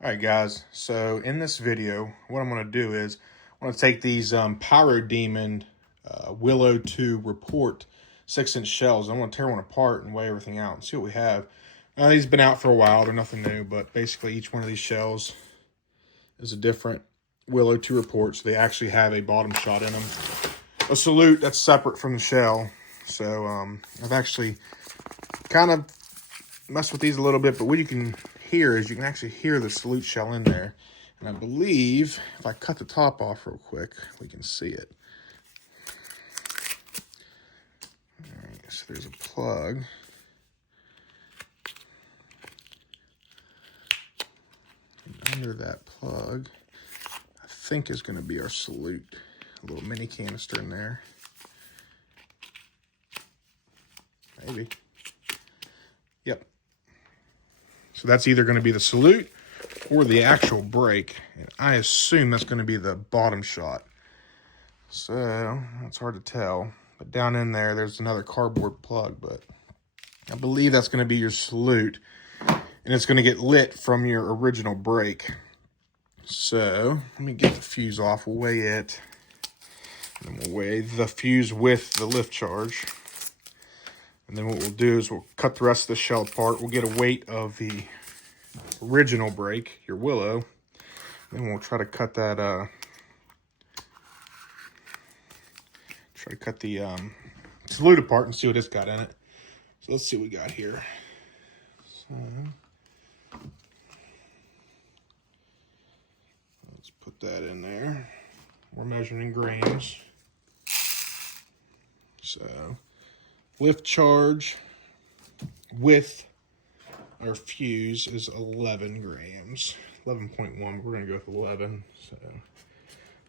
Alright guys, so in this video, what I'm going to do is I want to take these PyroDemon Willow 2 Report 6-inch shells. I'm going to tear one apart and weigh everything out and see what we have. These have been out for a while, they're nothing new, but basically each one of these shells is a different Willow 2 Report, so they actually have a bottom shot in them. A salute that's separate from the shell. So I've actually kind of messed with these a little bit, but what you can hear is you can actually hear the salute shell in there. And I believe if I cut the top off real quick, we can see it. All right, so there's a plug. And under that plug, I think is going to be our salute. A little mini canister in there. Maybe. Yep. So that's either going to be the salute or the actual brake. And I assume that's going to be the bottom shot. So it's hard to tell. But down in there, there's another cardboard plug. But I believe that's going to be your salute. And it's going to get lit from your original brake. So let me get the fuse off. We'll weigh it. And we'll weigh the fuse with the lift charge. And then what we'll do is we'll cut the rest of the shell apart. We'll get a weight of the original brake, your Willow. Then we'll try to cut that, salute apart and see what it's got in it. So let's see what we got here. So, let's put that in there. We're measuring in grams. So, lift charge with our fuse is 11 grams. 11.1, we're going to go with 11. So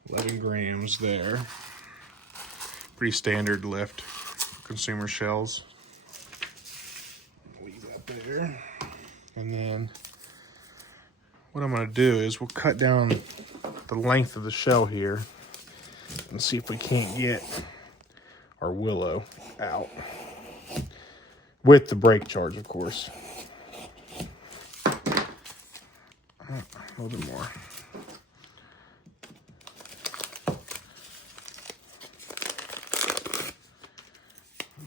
11 grams there. Pretty standard lift for consumer shells. Leave that there. And then what I'm going to do is we'll cut down the length of the shell here and see if we can't get our Willow out. With the brake charge, of course. A little bit more.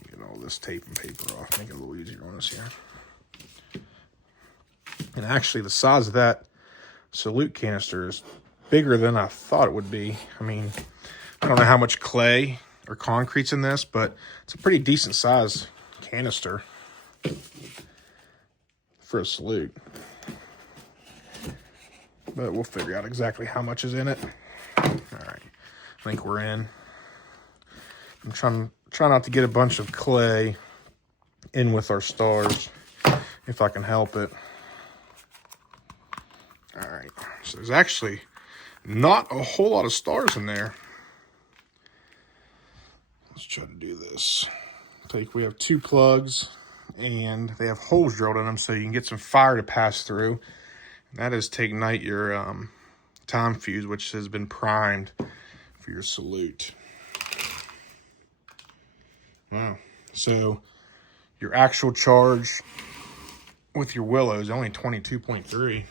Get all this tape and paper off, make it a little easier on us here. And actually, the size of that salute canister is bigger than I thought it would be. I mean, I don't know how much clay or concrete's in this, but it's a pretty decent size canister for a salute. But we'll figure out exactly how much is in it. All right, I think we're in. I'm trying not to get a bunch of clay in with our stars, if I can help it. All right, so there's actually not a whole lot of stars in there. Let's try to do this. We have 2 plugs, and they have holes drilled in them so you can get some fire to pass through. That is to ignite your time fuse, which has been primed for your salute. Wow. So your actual charge with your Willow is only 22.3.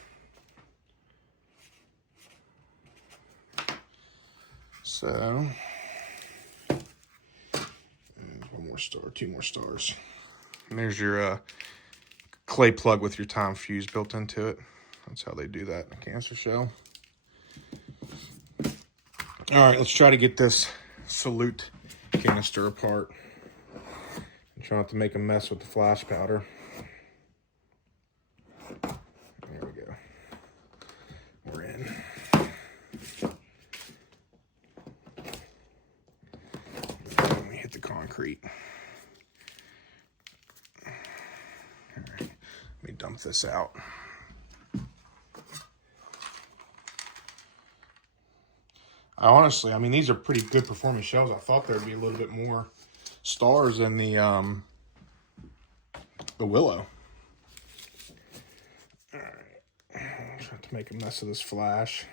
So, one more star, 2 more stars. And there's your clay plug with your time fuse built into it. That's how they do that in a canister shell. All right, let's try to get this salute canister apart. I'm trying not to make a mess with the flash powder. There we go. We're in. Let me hit the concrete. All right, let me dump this out. Honestly, I mean, these are pretty good performing shells. I thought there'd be a little bit more stars in the Willow. All right, try to make a mess of this flash.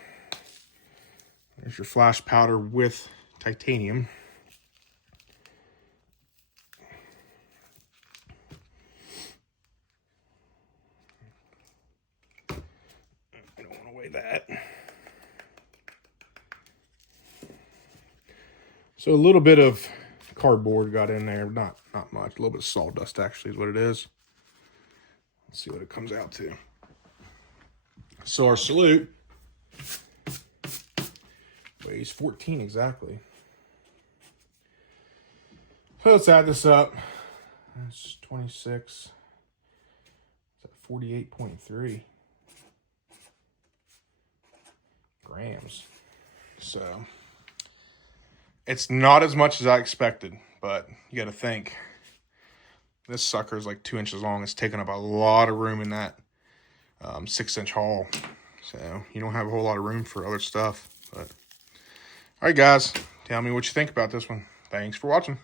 There's your flash powder with titanium. away that. So a little bit of cardboard got in there, not much, a little bit of sawdust actually is what it is. Let's see what it comes out to. So our salute weighs 14 exactly. So let's add this up. That's 26. It's at 48.3 grams. So it's not as much as I expected, but you got to think this sucker is like 2 inches long. It's taking up a lot of room in that 6-inch haul. So you don't have a whole lot of room for other stuff. But all right, guys, tell me what you think about this one. Thanks for watching.